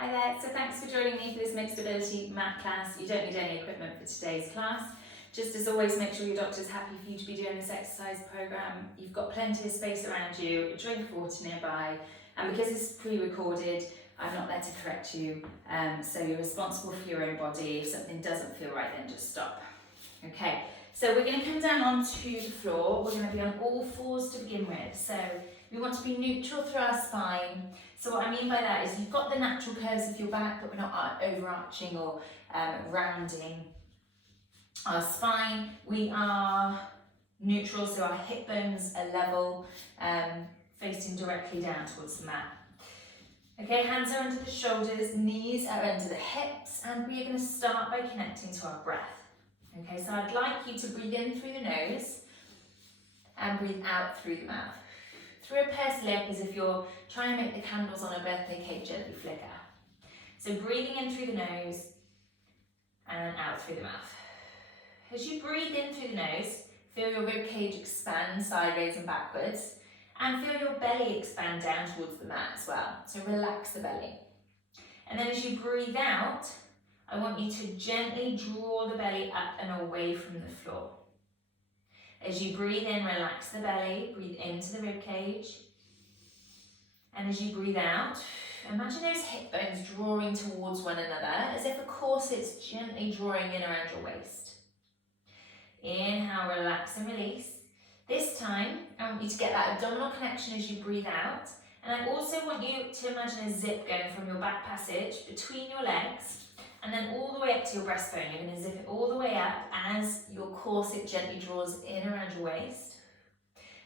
Hi there, so thanks for joining me for this mixed ability mat class. You don't need any equipment for today's class. Just as always, make sure your doctor's happy for you to be doing this exercise program. You've got plenty of space around you, a drink of water nearby, and because it's pre-recorded, I'm not there to correct you, so you're responsible for your own body. If something doesn't feel right, then just stop. Okay, so we're going to come down onto the floor. We're going to be on all fours to begin with. So we want to be neutral through our spine. So what I mean by that is you've got the natural curves of your back, but we're not overarching or rounding our spine. We are neutral, so our hip bones are level, facing directly down towards the mat. Okay, hands are under the shoulders, knees are under the hips, and we are going to start by connecting to our breath. Okay, so I'd like you to breathe in through the nose and breathe out through the mouth. Through a pursed lip as if you're trying to make the candles on a birthday cake gently flicker. So breathing in through the nose and out through the mouth. As you breathe in through the nose, feel your rib cage expand sideways and backwards, and feel your belly expand down towards the mat as well. So relax the belly. And then as you breathe out, I want you to gently draw the belly up and away from the floor. As you breathe in, relax the belly, breathe into the rib cage. And as you breathe out, imagine those hip bones drawing towards one another, as if a corset's gently drawing in around your waist. Inhale, relax and release. This time, I want you to get that abdominal connection as you breathe out. And I also want you to imagine a zip going from your back passage between your legs and then all the way up to your breastbone. You're going to zip it all the way up as your corset gently draws in around your waist.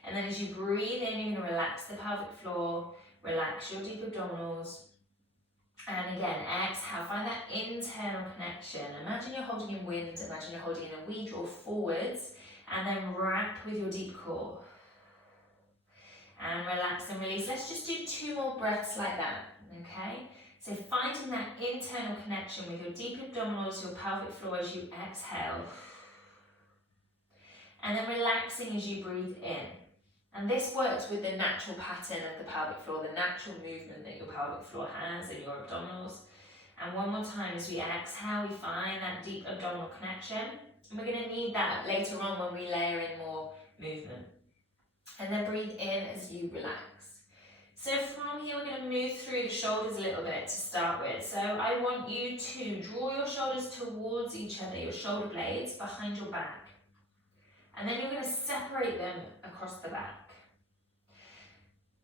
And then as you breathe in, you're going to relax the pelvic floor, relax your deep abdominals. And again, exhale, find that internal connection. Imagine you're holding in wind, imagine you're holding in a we draw forwards, and then wrap with your deep core. And relax and release. Let's just do 2 more breaths like that, okay? So finding that internal connection with your deep abdominals, your pelvic floor as you exhale. And then relaxing as you breathe in. And this works with the natural pattern of the pelvic floor, the natural movement that your pelvic floor has and your abdominals. And one more time as we exhale, we find that deep abdominal connection. And we're going to need that later on when we layer in more movement. And then breathe in as you relax. So from here, we're going to move through the shoulders a little bit to start with. So I want you to draw your shoulders towards each other, your shoulder blades behind your back. And then you're going to separate them across the back.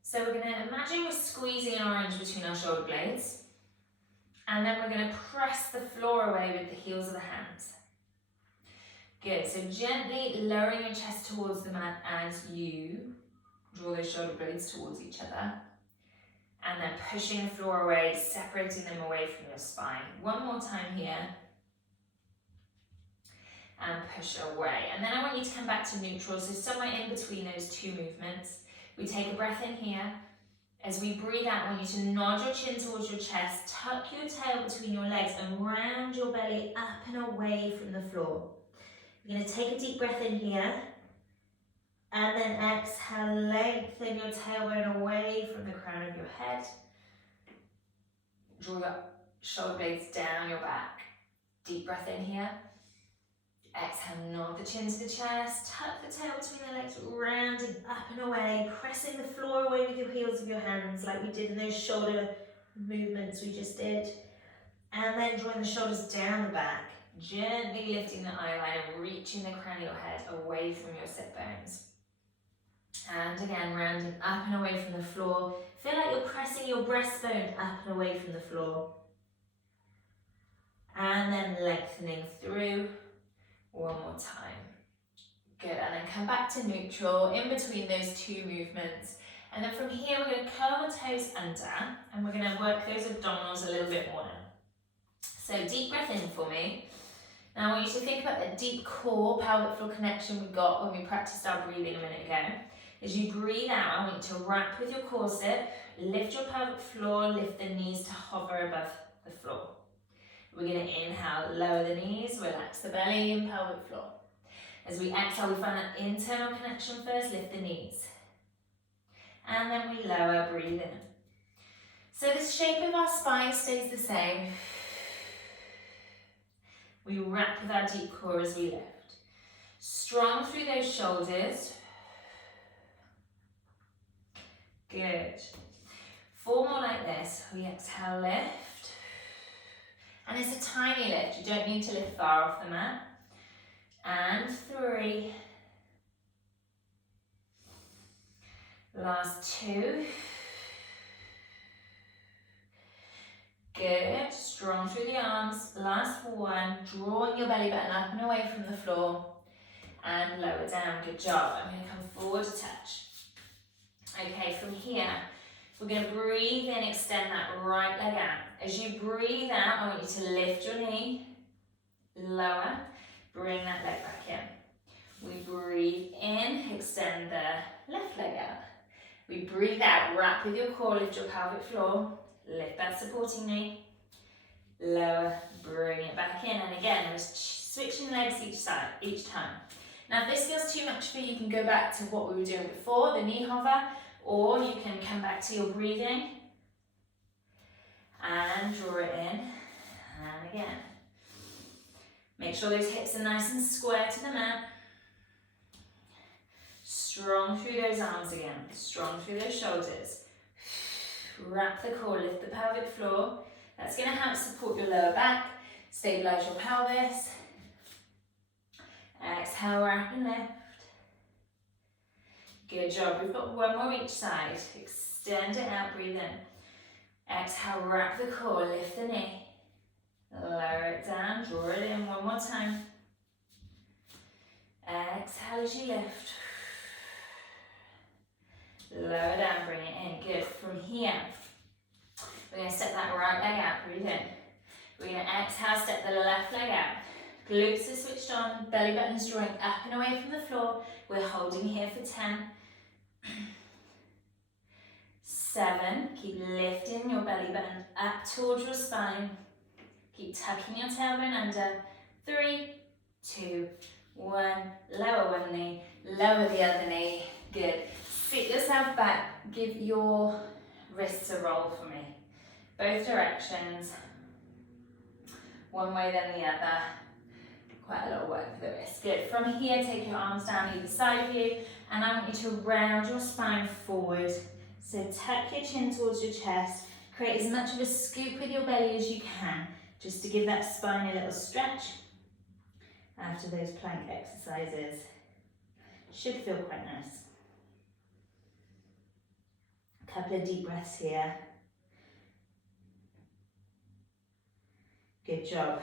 So we're going to imagine we're squeezing an orange between our shoulder blades. And then we're going to press the floor away with the heels of the hands. Good, so gently lowering your chest towards the mat as you draw those shoulder blades towards each other. And then pushing the floor away, separating them away from your spine. One more time here. And push away. And then I want you to come back to neutral, so somewhere in between those 2 movements. We take a breath in here. As we breathe out, I want you to nod your chin towards your chest, tuck your tail between your legs and round your belly up and away from the floor. You're going to take a deep breath in here. And then exhale, lengthen your tailbone away from the crown of your head. Draw your shoulder blades down your back. Deep breath in here. Exhale, nod the chin to the chest, tuck the tail between the legs, rounding up and away, pressing the floor away with your heels of your hands like we did in those shoulder movements we just did. And then drawing the shoulders down the back, gently lifting the eyeline and reaching the crown of your head away from your sit bones. And again, rounding up and away from the floor. Feel like you're pressing your breastbone up and away from the floor. And then lengthening through. One more time. Good, and then come back to neutral in between those 2 movements. And then from here, we're going to curl the toes under and we're going to work those abdominals a little bit more now. So deep breath in for me. Now I want you to think about the deep core pelvic floor connection we got when we practiced our breathing a minute ago. As you breathe out, I want you to wrap with your corset, lift your pelvic floor, lift the knees to hover above the floor. We're going to inhale, lower the knees, relax the belly and pelvic floor. As we exhale, we find that internal connection first, lift the knees. And then we lower, breathe in. So the shape of our spine stays the same. We wrap with our deep core as we lift. Strong through those shoulders. Good. 4 more like this. We exhale, lift. And it's a tiny lift. You don't need to lift far off the mat. And 3. Last 2. Good. Strong through the arms. Last 1. Drawing your belly button up and away from the floor. And lower down. Good job. I'm going to come forward a touch. Okay, from here, we're going to breathe in, extend that right leg out. As you breathe out, I want you to lift your knee, lower, bring that leg back in. We breathe in, extend the left leg out. We breathe out, wrap with your core, lift your pelvic floor, lift that supporting knee, lower, bring it back in. And again, we're switching legs each time. Now, if this feels too much for you, you can go back to what we were doing before, the knee hover, or you can come back to your breathing and draw it in, and again. Make sure those hips are nice and square to the mat. Strong through those arms again, strong through those shoulders. Wrap the core, lift the pelvic floor. That's going to help support your lower back, stabilize your pelvis. Exhale, wrap and lift. Good job. We've got 1 more each side. Extend it out, breathe in. Exhale, wrap the core, lift the knee. Lower it down, draw it in 1 more time. Exhale as you lift. Lower down, bring it in. Good. From here, we're going to step that right leg out, breathe in. We're going to exhale, step the left leg out. Glutes are switched on, belly button's drawing up and away from the floor. We're holding here for 10. 7, keep lifting your belly button up towards your spine. Keep tucking your tailbone under. 3, 2, 1, lower one knee, lower the other knee. Good. Sit yourself back, give your wrists a roll for me. Both directions. One way then the other. Quite a lot of work for the wrist. Good. From here, take your arms down either side of you, and I want you to round your spine forward. So tuck your chin towards your chest. Create as much of a scoop with your belly as you can, just to give that spine a little stretch after those plank exercises. Should feel quite nice. A couple of deep breaths here. Good job.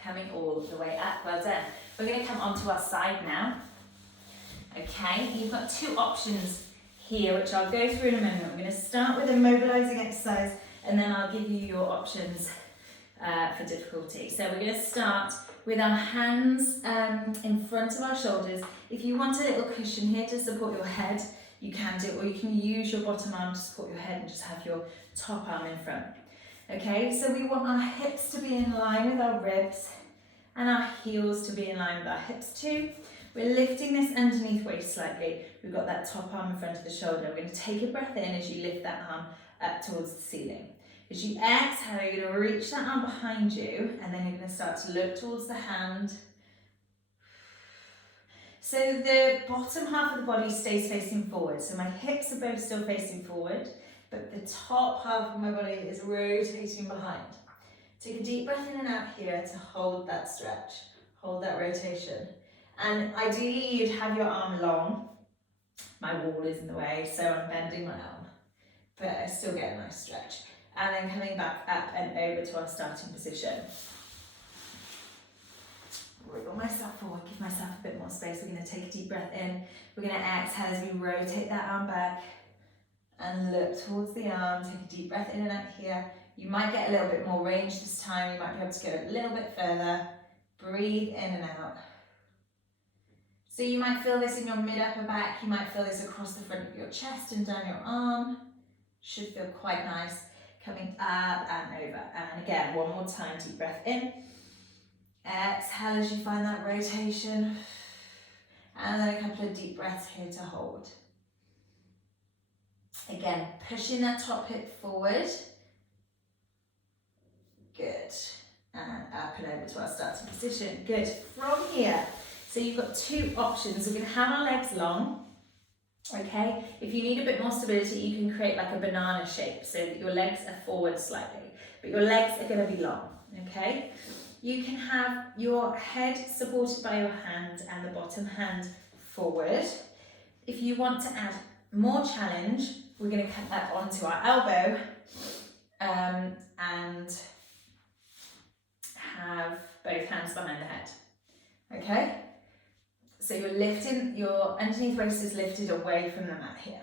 Coming all the way up, well done. We're going to come onto our side now. Okay, you've got 2 options here, which I'll go through in a moment. We're going to start with a mobilizing exercise, and then I'll give you your options for difficulty. So we're going to start with our hands in front of our shoulders. If you want a little cushion here to support your head, you can do, or you can use your bottom arm to support your head and just have your top arm in front. Okay, so we want our hips to be in line with our ribs and our heels to be in line with our hips too. We're lifting this underneath waist slightly. We've got that top arm in front of the shoulder. We're going to take a breath in as you lift that arm up towards the ceiling. As you exhale, you're going to reach that arm behind you, and then you're going to start to look towards the hand. So the bottom half of the body stays facing forward. So my hips are both still facing forward, but the top half of my body is rotating behind. Take a deep breath in and out here to hold that stretch, hold that rotation. And ideally you'd have your arm long. My wall is in the way, so I'm bending my arm, but I still get a nice stretch. And then coming back up and over to our starting position. Wiggle myself forward, give myself a bit more space. We're going to take a deep breath in. We're going to exhale as we rotate that arm back and look towards the arm. Take a deep breath in and out here. You might get a little bit more range this time. You might be able to go a little bit further. Breathe in and out. So you might feel this in your mid-upper back. You might feel this across the front of your chest and down your arm. Should feel quite nice. Coming up and over. And again, one more time, deep breath in. Exhale as you find that rotation. And then a couple of deep breaths here to hold. Again, pushing that top hip forward over to our starting position. Good. From here, so you've got two options. We're going to have our legs long. Okay, if you need a bit more stability, you can create like a banana shape so that your legs are forward slightly, but your legs are going to be long. Okay, you can have your head supported by your hand and the bottom hand forward. If you want to add more challenge, we're going to cut that onto our elbow and have both hands behind the head. Okay? So you're lifting, your underneath waist is lifted away from the mat here.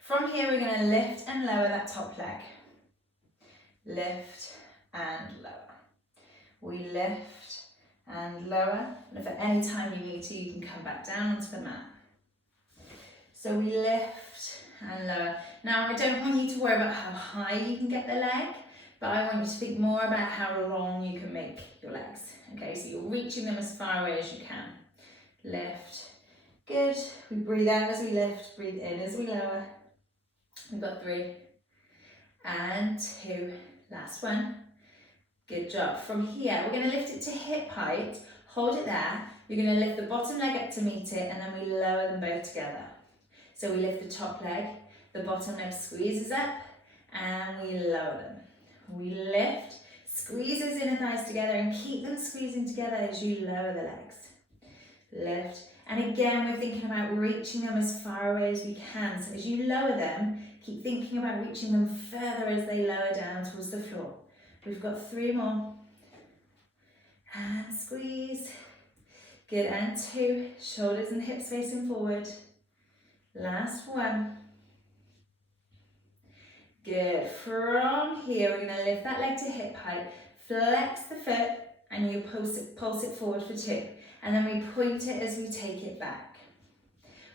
From here, we're going to lift and lower that top leg. Lift and lower. We lift and lower. And if at any time you need to, you can come back down onto the mat. So we lift and lower. Now, I don't want you to worry about how high you can get the leg, but I want you to think more about how long you can make your legs. Okay, so you're reaching them as far away as you can. Lift. Good. We breathe out as we lift, breathe in as we lower. We've got 3 and 2. Last one. Good job. From here, we're going to lift it to hip height. Hold it there. You're going to lift the bottom leg up to meet it, and then we lower them both together. So we lift the top leg, the bottom leg squeezes up, and we lower them. We lift, squeeze those inner thighs together, and keep them squeezing together as you lower the legs. Lift, and again we're thinking about reaching them as far away as we can. So as you lower them, keep thinking about reaching them further as they lower down towards the floor. We've got 3 more. And squeeze. Good, and 2. Shoulders and hips facing forward. Last one. Good. From here, we're going to lift that leg to hip height, flex the foot, and you pulse it forward for 2. And then we point it as we take it back.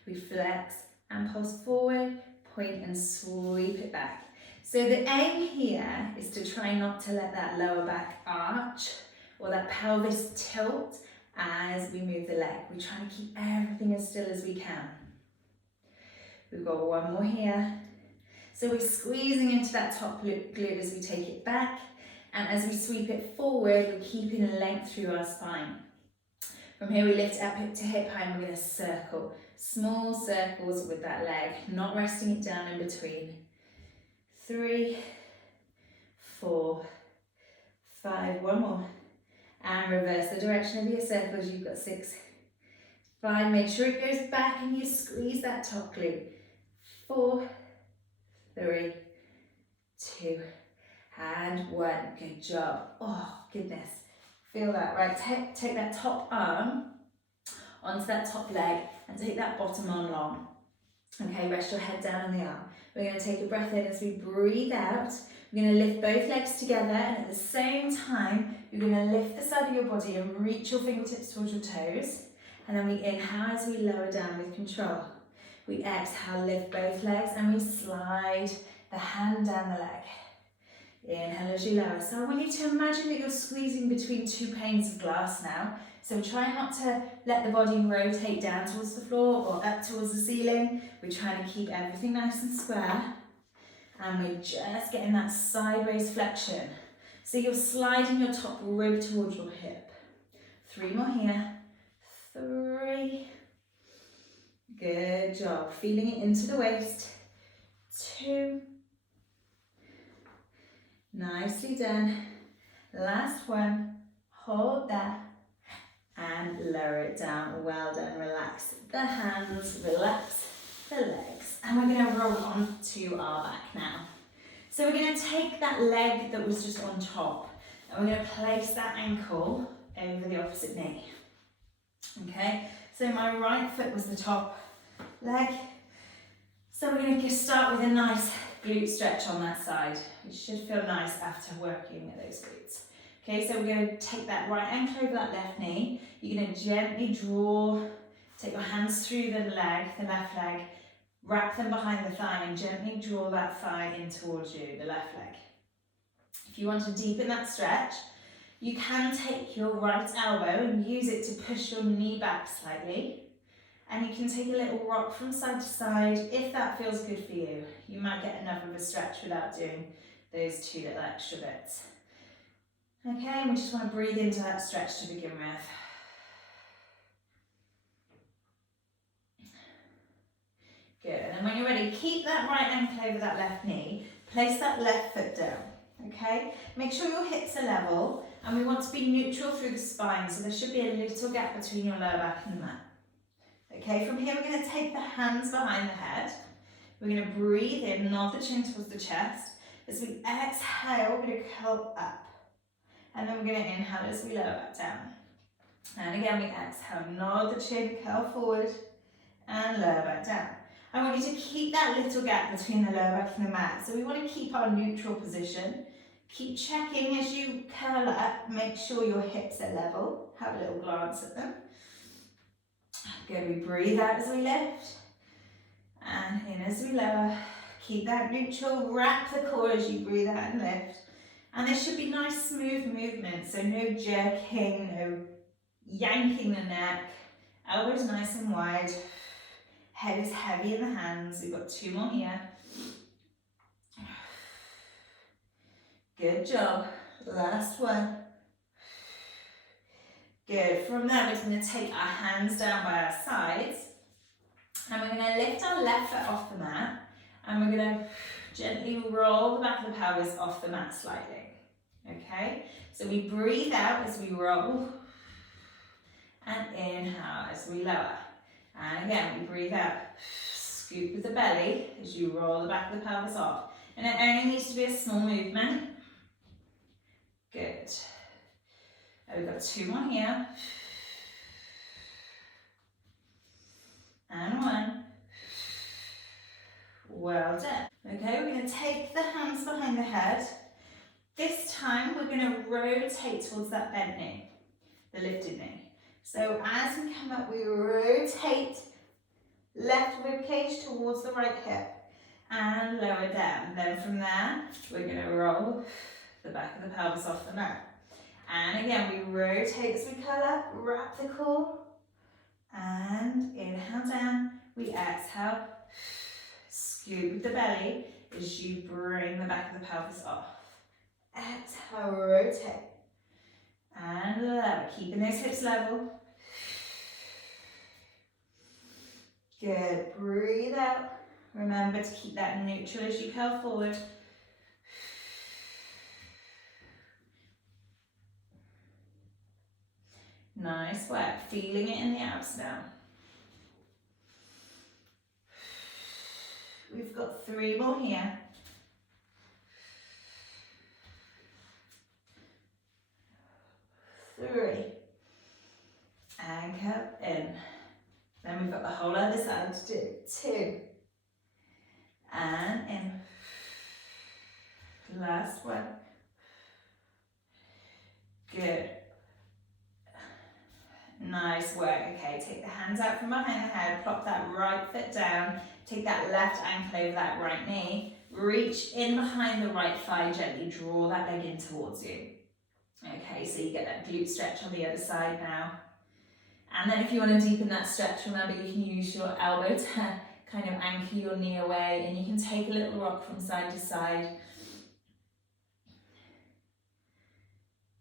We flex and pulse forward, point and sweep it back. So the aim here is to try not to let that lower back arch or that pelvis tilt as we move the leg. We're trying to keep everything as still as we can. We've got 1 more here. So we're squeezing into that top glute as we take it back, and as we sweep it forward, we're keeping a length through our spine. From here, we lift up to hip height, and we're going to circle. Small circles with that leg, not resting it down in between. 3, 4, 5, 1 more. And reverse the direction of your circles. You've got 6, 5. Make sure it goes back and you squeeze that top glute. 4, 3, 2, and 1. Good job. Oh, goodness. Feel that, right? Take that top arm onto that top leg and take that bottom arm long. Okay, rest your head down on the arm. We're going to take a breath in as we breathe out. We're going to lift both legs together, and at the same time, you're going to lift the side of your body and reach your fingertips towards your toes. And then we inhale as we lower down with control. We exhale, lift both legs, and we slide the hand down the leg. Inhale as you lower. So I want you to imagine that you're squeezing between 2 panes of glass now. So try not to let the body rotate down towards the floor or up towards the ceiling. We're trying to keep everything nice and square. And we're just getting that sideways flexion. So you're sliding your top rib towards your hip. 3 more here. 3. Good job. Feeling it into the waist. 2. Nicely done. Last one. Hold that. And lower it down. Well done. Relax the hands. Relax the legs. And we're going to roll on to our back now. So we're going to take that leg that was just on top, and we're going to place that ankle over the opposite knee. Okay, so my right foot was the top leg. So we're going to start with a nice glute stretch on that side, which should feel nice after working at those glutes. Okay, so we're going to take that right ankle over that left knee. You're going to gently take your hands through the leg, the left leg, wrap them behind the thigh and gently draw that thigh in towards you, the left leg. If you want to deepen that stretch, you can take your right elbow and use it to push your knee back slightly. And you can take a little rock from side to side if that feels good for you. You might get enough of a stretch without doing those 2 little extra bits. Okay, and we just want to breathe into that stretch to begin with. Good, and then when you're ready, keep that right ankle over that left knee. Place that left foot down, okay? Make sure your hips are level, and we want to be neutral through the spine, so there should be a little gap between your lower back and the mat. Okay, from here we're going to take the hands behind the head. We're going to breathe in, nod the chin towards the chest. As we exhale, we're going to curl up. And then we're going to inhale as we lower back down. And again, we exhale, nod the chin, curl forward, and lower back down. I want you to keep that little gap between the lower back and the mat. So we want to keep our neutral position. Keep checking as you curl up, make sure your hips are level. Have a little glance at them. Good, we breathe out as we lift. And in as we lower. Keep that neutral, wrap the core as you breathe out and lift. And there should be nice smooth movement, so no jerking, no yanking the neck. Elbows nice and wide. Head is heavy in the hands. We've got 2 more here. Good job. Last one. Good. From there, we're just going to take our hands down by our sides. And we're going to lift our left foot off the mat. And we're going to gently roll the back of the pelvis off the mat slightly. Okay? So we breathe out as we roll. And inhale as we lower. And again, we breathe out. Scoop with the belly as you roll the back of the pelvis off. And it only needs to be a small movement. Good. And we've got 2 more here. And 1. Well done. Okay, we're going to take the hands behind the head. This time we're going to rotate towards that bent knee, the lifted knee. So as we come up, we rotate left rib cage towards the right hip and lower down. Then from there, we're going to roll the back of the pelvis off the mat. And again, we rotate as we curl up, wrap the core, and inhale down. We exhale, scoop with the belly as you bring the back of the pelvis off. Exhale, rotate. And lower, keeping those hips level. Good, breathe out. Remember to keep that neutral as you curl forward. Nice work, feeling it in the abs now. We've got 3 more here. Three. Anchor in. Then we've got the whole other side to do. 2. And in. Last one. Good. Nice work. Okay, take the hands out from behind the head, plop that right foot down, take that left ankle over that right knee, reach in behind the right thigh, gently draw that leg in towards you. Okay, so you get that glute stretch on the other side now. And then if you want to deepen that stretch, remember you can use your elbow to kind of anchor your knee away, and you can take a little rock from side to side.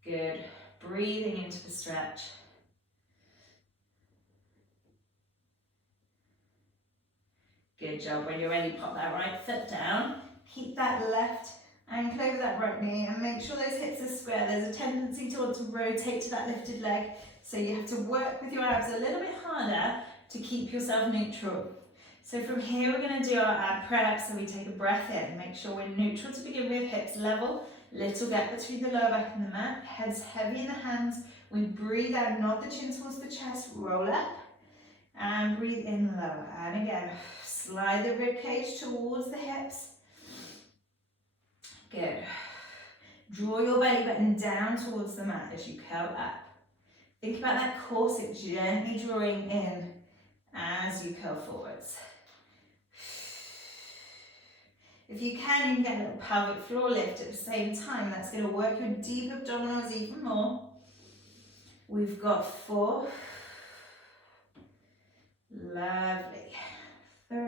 Good. Breathing into the stretch. Good job. When you're ready, pop that right foot down. Keep that left ankle over that right knee and make sure those hips are square. There's a tendency to want to rotate to that lifted leg, so you have to work with your abs a little bit harder to keep yourself neutral. So from here we're going to do our ab prep. So we take a breath in, make sure we're neutral to begin with, hips level, little gap between the lower back and the mat, head's heavy in the hands. We breathe out, nod the chin towards the chest, roll up, and breathe in lower. And again, slide the rib cage towards the hips. Good. Draw your belly button down towards the mat as you curl up. Think about that corset gently drawing in as you curl forwards. If you can get a little pelvic floor lift at the same time. That's going to work your deep abdominals even more. We've got 4. Lovely. 3.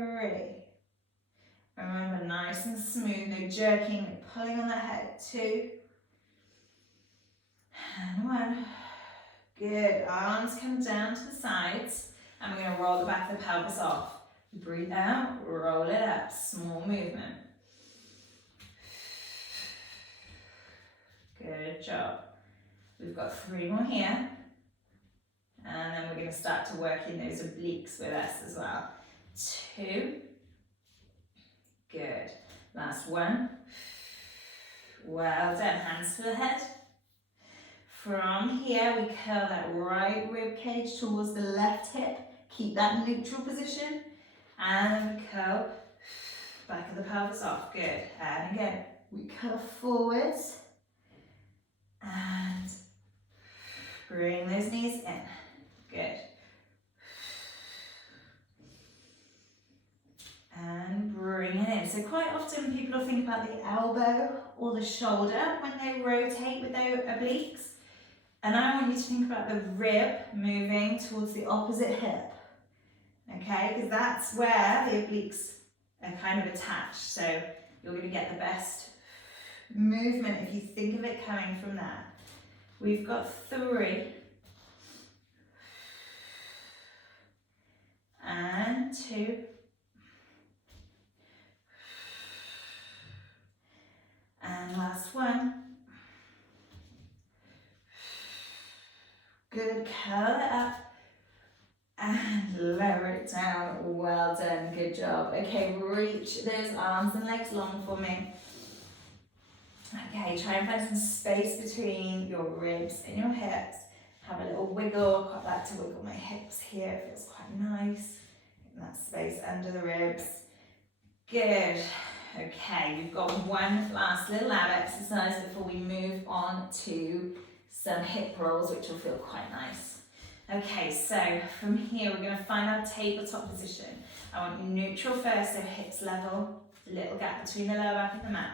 Remember, nice and smooth, no jerking, no pulling on that head. 2. one. Good, arms come down to the sides, and we're gonna roll the back of the pelvis off. Breathe out, roll it up, small movement. Good job. We've got 3 more here. And then we're going to start to work in those obliques with us as well. 2. Good. Last 1. Well done. Hands to the head. From here, we curl that right rib cage towards the left hip. Keep that neutral position. And then we curl back of the pelvis off. Good. And again, we curl forwards. And bring those knees in. Good. And bring it in. So quite often people will think about the elbow or the shoulder when they rotate with their obliques. And I want you to think about the rib moving towards the opposite hip. Okay, because that's where the obliques are kind of attached. So you're going to get the best movement if you think of it coming from there. We've got 3. And 2. And last 1. Good, curl it up and lower it down. Well done, good job. Okay, reach those arms and legs long for me. Okay, try and find some space between your ribs and your hips. Have a little wiggle. I quite like to wiggle my hips here. It feels quite nice. In that space under the ribs. Good. Okay, we've got one last little ab exercise before we move on to some hip rolls, which will feel quite nice. Okay, so from here we're going to find our tabletop position. I want you neutral first, so hips level, a little gap between the lower back and the mat.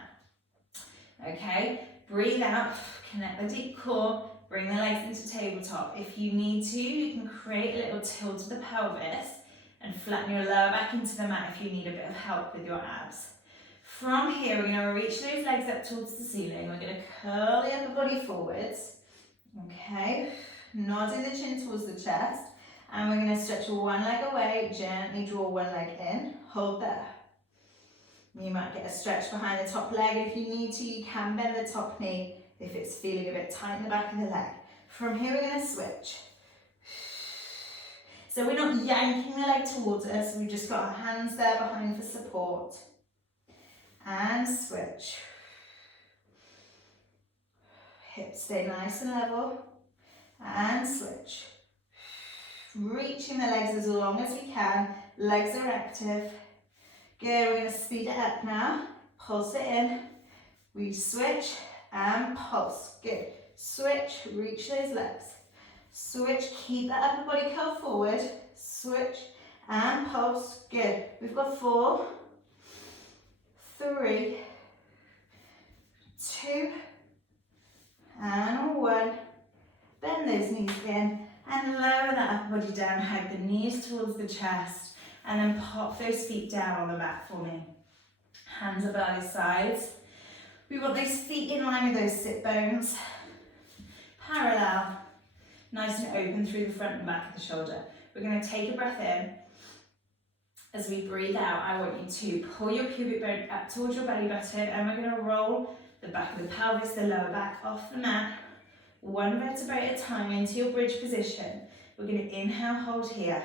Okay, breathe out, connect the deep core, bring the legs into tabletop. If you need to, you can create a little tilt to the pelvis and flatten your lower back into the mat if you need a bit of help with your abs. From here, we're going to reach those legs up towards the ceiling. We're going to curl the upper body forwards. Okay, nodding the chin towards the chest. And we're going to stretch one leg away, gently draw one leg in, hold there. You might get a stretch behind the top leg. If you need to, you can bend the top knee if it's feeling a bit tight in the back of the leg. From here, we're going to switch. So we're not yanking the leg towards us, we've just got our hands there behind for support. And switch. Hips stay nice and level. And switch. Reaching the legs as long as we can. Legs are active. Good, we're going to speed it up now. Pulse it in. We switch and pulse. Good. Switch, reach those legs. Switch, keep that upper body curl forward. Switch and pulse. Good. We've got 4, 3, 2, and 1. Bend those knees in and lower that upper body down. Hug the knees towards the chest and then pop those feet down on the mat for me. Hands are by the sides. We want those feet in line with those sit bones. Parallel. Nice and open through the front and back of the shoulder. We're going to take a breath in. As we breathe out, I want you to pull your pubic bone up towards your belly button, and we're going to roll the back of the pelvis, the lower back off the mat, one vertebrae at a time into your bridge position. We're going to inhale, hold here.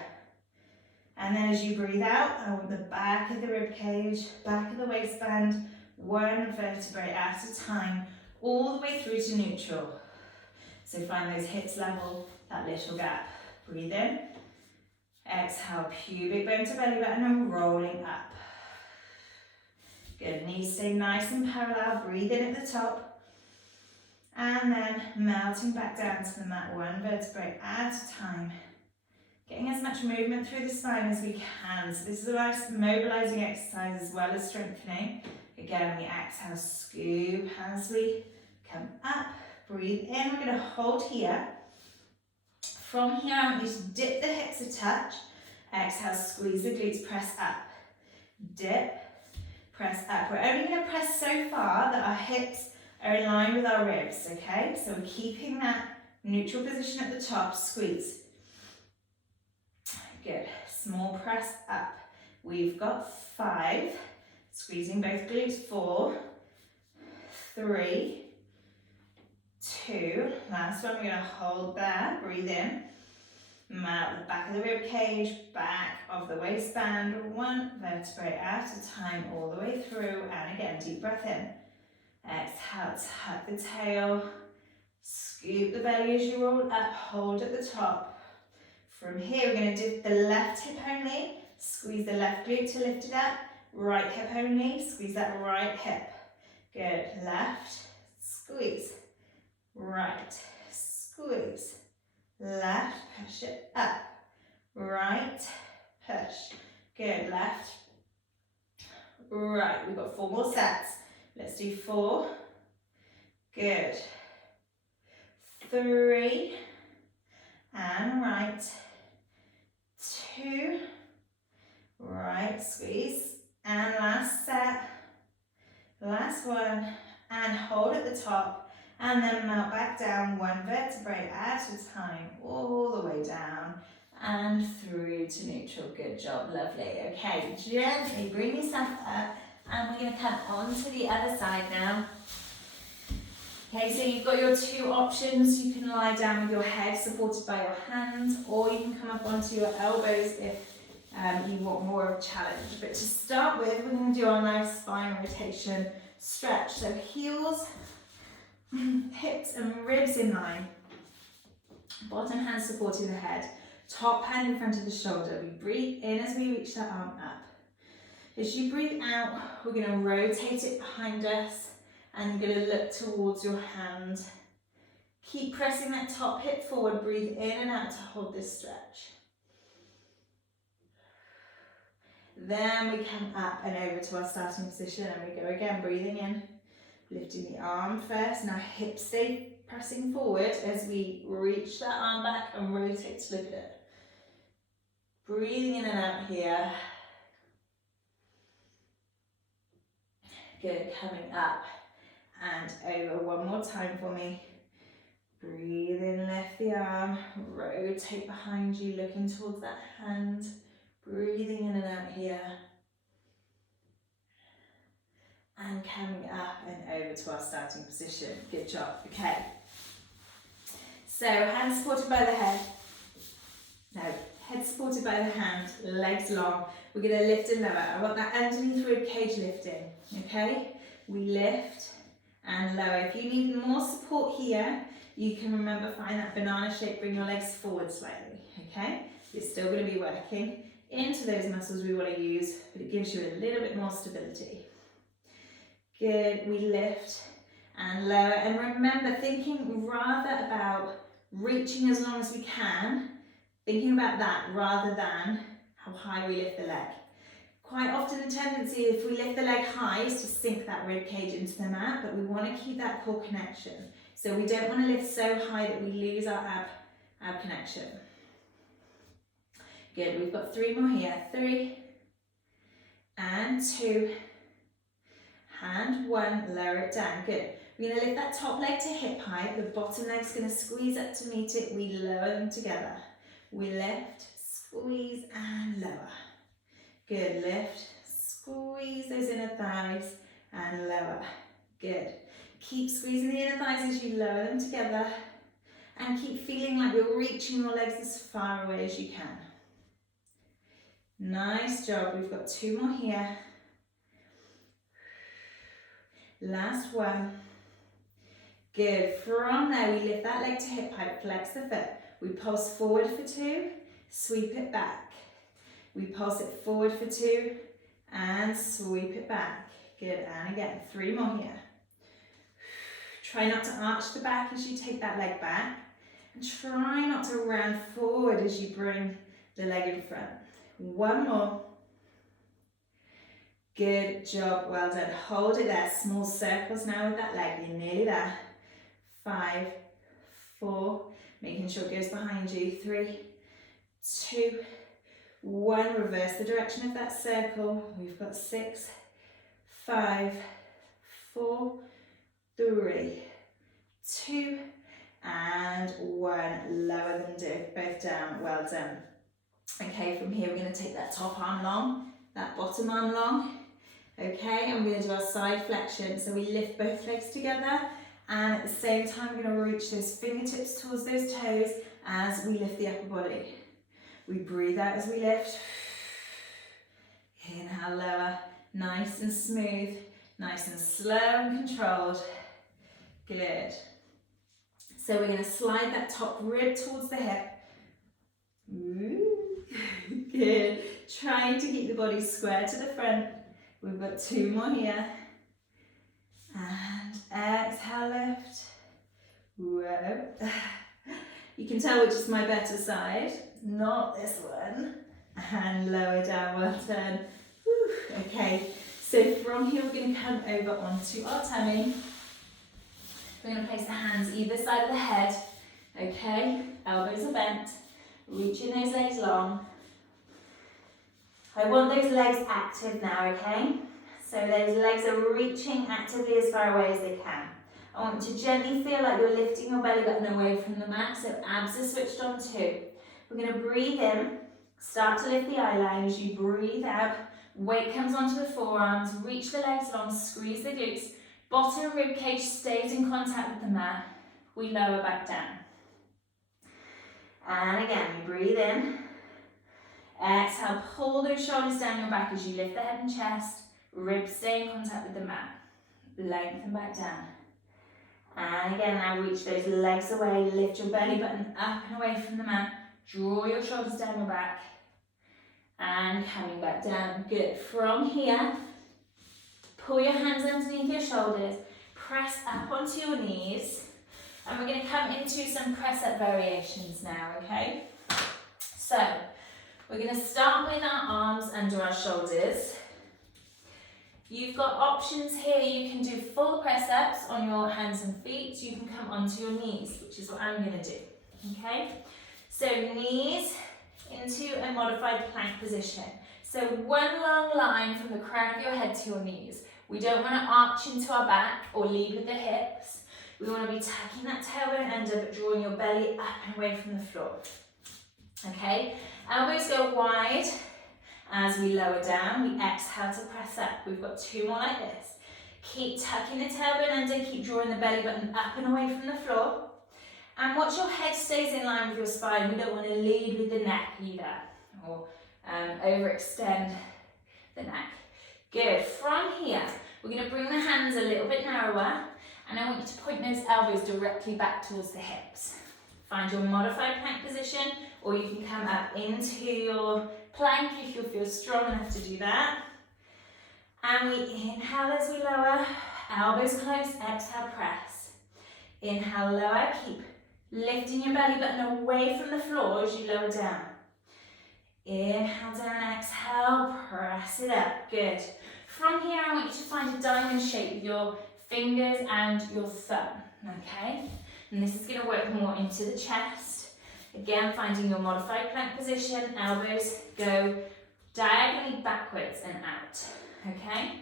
And then as you breathe out, I want the back of the rib cage, back of the waistband, one vertebrae at a time, all the way through to neutral. So find those hips level, that little gap. Breathe in. Exhale, pubic bone to belly button and rolling up. Good, knees stay nice and parallel. Breathe in at the top. And then melting back down to the mat, one vertebrae at a time. Getting as much movement through the spine as we can. So this is a nice mobilizing exercise as well as strengthening. Again, we exhale, scoop as we come up. Breathe in, we're going to hold here. From here, I want you to dip the hips a touch. Exhale, squeeze the glutes, press up. Dip, press up. We're only going to press so far that our hips are in line with our ribs, okay? So we're keeping that Neutral position at the top, squeeze. Good. Small press up. We've got 5. Squeezing both glutes. 4, 3, 2. Last one, we're going to hold there. Breathe in. Mount the back of the rib cage, back of the waistband, 1 vertebrae at a time all the way through. And again, deep breath in. Exhale, tuck the tail. Scoop the belly as you roll up. Hold at the top. From here, we're going to do the left hip only. Squeeze the left glute to lift it up. Right hip only. Squeeze that right hip. Good. Left. Squeeze. Right. Squeeze. Left. Push it up. Right. Push. Good. Left. Right. We've got 4 more sets. Let's do 4. Good. 3. And right. 2. Right, squeeze. And last set. Last one. And hold at the top. And then melt back down 1 vertebrae at a time. All the way down. And through to neutral. Good job, lovely. Okay, gently bring yourself up. And we're going to come on to the other side now. Okay, so you've got your 2 options. You can lie down with your head supported by your hands, or you can come up onto your elbows if you want more of a challenge. But to start with, we're going to do our nice spine rotation stretch. So heels, hips and ribs in line. Bottom hand supporting the head. Top hand in front of the shoulder. We breathe in as we reach that arm up. As you breathe out, we're going to rotate it behind us. And you're going to look towards your hand. Keep pressing that top hip forward. Breathe in and out to hold this stretch. Then we come up and over to our starting position and we go again, breathing in, lifting the arm first. Now hips stay pressing forward as we reach that arm back and rotate to look at it. Breathing in and out here. Good, coming up. And over 1 more time for me. Breathe in, lift the arm, rotate behind you, looking towards that hand. Breathing in and out here. And coming up and over to our starting position. Good job, okay. So hands supported by the head. No, head supported by the hand, legs long. We're gonna lift and lower. I want that underneath rib cage lifting, okay? We lift and lower. If you need more support here, you can remember, find that banana shape, bring your legs forward slightly, okay? You're still going to be working into those muscles we want to use, but it gives you a little bit more stability. Good, we lift and lower, and remember, thinking rather about reaching as long as we can, thinking about that rather than how high we lift the leg. Quite often the tendency, if we lift the leg high, is to sink that rib cage into the mat, but we want to keep that core connection. So we don't want to lift so high that we lose our ab connection. Good, we've got 3 more here. 3 and 2 and 1, lower it down. Good. We're going to lift that top leg to hip height. The bottom leg's going to squeeze up to meet it. We lower them together. We lift, squeeze and lower. Good, lift, squeeze those inner thighs and lower. Good. Keep squeezing the inner thighs as you lower them together and keep feeling like you're reaching your legs as far away as you can. Nice job. We've got 2 more here. Last one. Good. From there, we lift that leg to hip height, flex the foot. We pulse forward for 2, sweep it back. We pulse it forward for 2 and sweep it back. Good, and again, 3 more here. Try not to arch the back as you take that leg back. And try not to round forward as you bring the leg in front. 1 more. Good job, well done. Hold it there, small circles now with that leg, you're nearly there. 5, 4, making sure it goes behind you. 3, 2, 1, reverse the direction of that circle. We've got 6, 5, 4, 3, 2, and one, lower than do, both down, well done. Okay, from here we're going to take that top arm long, that bottom arm long. Okay, and we're going to do our side flexion. So we lift both legs together, and at the same time we're going to reach those fingertips towards those toes as we lift the upper body. We breathe out as we lift. Inhale, lower, nice and smooth, nice and slow and controlled. Good. So we're going to slide that top rib towards the hip. Ooh. Good. Trying to keep the body square to the front. We've got 2 more here. And exhale, lift. Whoa. You can tell which is my better side, not this one. And lower down, well done. Whew. Okay, so from here we're going to come over onto our tummy. We're going to place the hands either side of the head. Okay, elbows are bent. Reaching those legs long. I want those legs active now, okay? So those legs are reaching actively as far away as they can. I want you to gently feel like you're lifting your belly button away from the mat, so abs are switched on too. We're going to breathe in, start to lift the eye line. As you breathe out, weight comes onto the forearms, reach the legs long, squeeze the glutes, bottom rib cage stays in contact with the mat. We lower back down. And again, we breathe in. Exhale, pull those shoulders down your back as you lift the head and chest. Ribs stay in contact with the mat. Lengthen back down. And again, now reach those legs away. Lift your belly button up and away from the mat. Draw your shoulders down your back. And coming back down. Good. From here, pull your hands underneath your shoulders. Press up onto your knees. And we're going to come into some press-up variations now, okay? So, we're going to start with our arms under our shoulders. You've got options here. You can do full press-ups on your hands and feet. You can come onto your knees, which is what I'm going to do, okay? So, knees into a modified plank position. So, one long line from the crown of your head to your knees. We don't want to arch into our back or lead with the hips. We want to be tucking that tailbone under, but drawing your belly up and away from the floor. Okay, elbows go wide as we lower down. We exhale to press up. We've got 2 more like this. Keep tucking the tailbone under, keep drawing the belly button up and away from the floor. And watch your head stays in line with your spine. We don't want to lead with the neck either, or overextend the neck. Good. From here, we're going to bring the hands a little bit narrower. And I want you to point those elbows directly back towards the hips. Find your modified plank position, or you can come up into your plank if you feel strong enough to do that. And we inhale as we lower, elbows close, exhale, press. Inhale, lower, keep lifting your belly button away from the floor as you lower down. Inhale down, exhale, press it up, good. From here, I want you to find a diamond shape with your fingers and your thumb, okay? And this is going to work more into the chest. Again, finding your modified plank position, elbows go diagonally backwards and out, okay?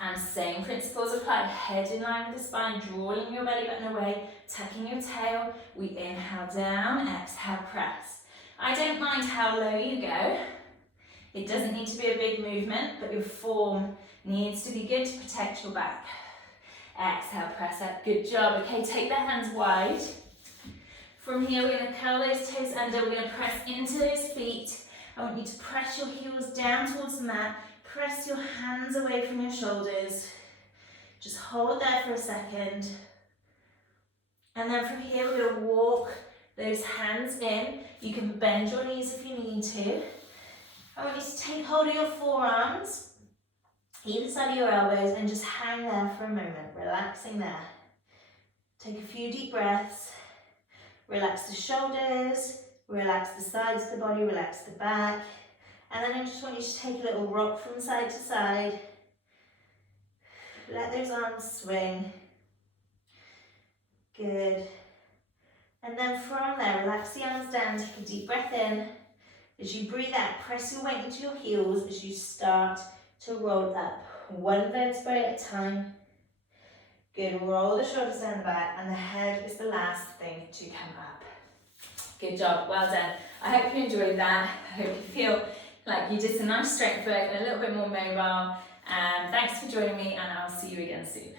And same principles apply. Head in line with the spine, drawing your belly button away, tucking your tail. We inhale down, exhale, press. I don't mind how low you go. It doesn't need to be a big movement, but your form needs to be good to protect your back. Exhale, press up. Good job. Okay, take the hands wide. From here, we're going to curl those toes under. We're going to press into those feet. I want you to press your heels down towards the mat. Press your hands away from your shoulders. Just hold there for a second. And then from here, we're going to walk those hands in. You can bend your knees if you need to. I want you to take hold of your forearms, either side of your elbows, and just hang there for a moment, relaxing there. Take a few deep breaths. Relax the shoulders, relax the sides of the body, relax the back. And then I just want you to take a little rock from side to side. Let those arms swing. Good. And then from there, relax the arms down, take a deep breath in. As you breathe out, press your weight into your heels as you start to roll up, one vertebrae at a time. Good, roll the shoulders down the back, and the head is the last thing to come up. Good job, well done. I hope you enjoyed that. I hope you feel like you did some nice strength work and a little bit more mobile. Thanks for joining me, and I'll see you again soon.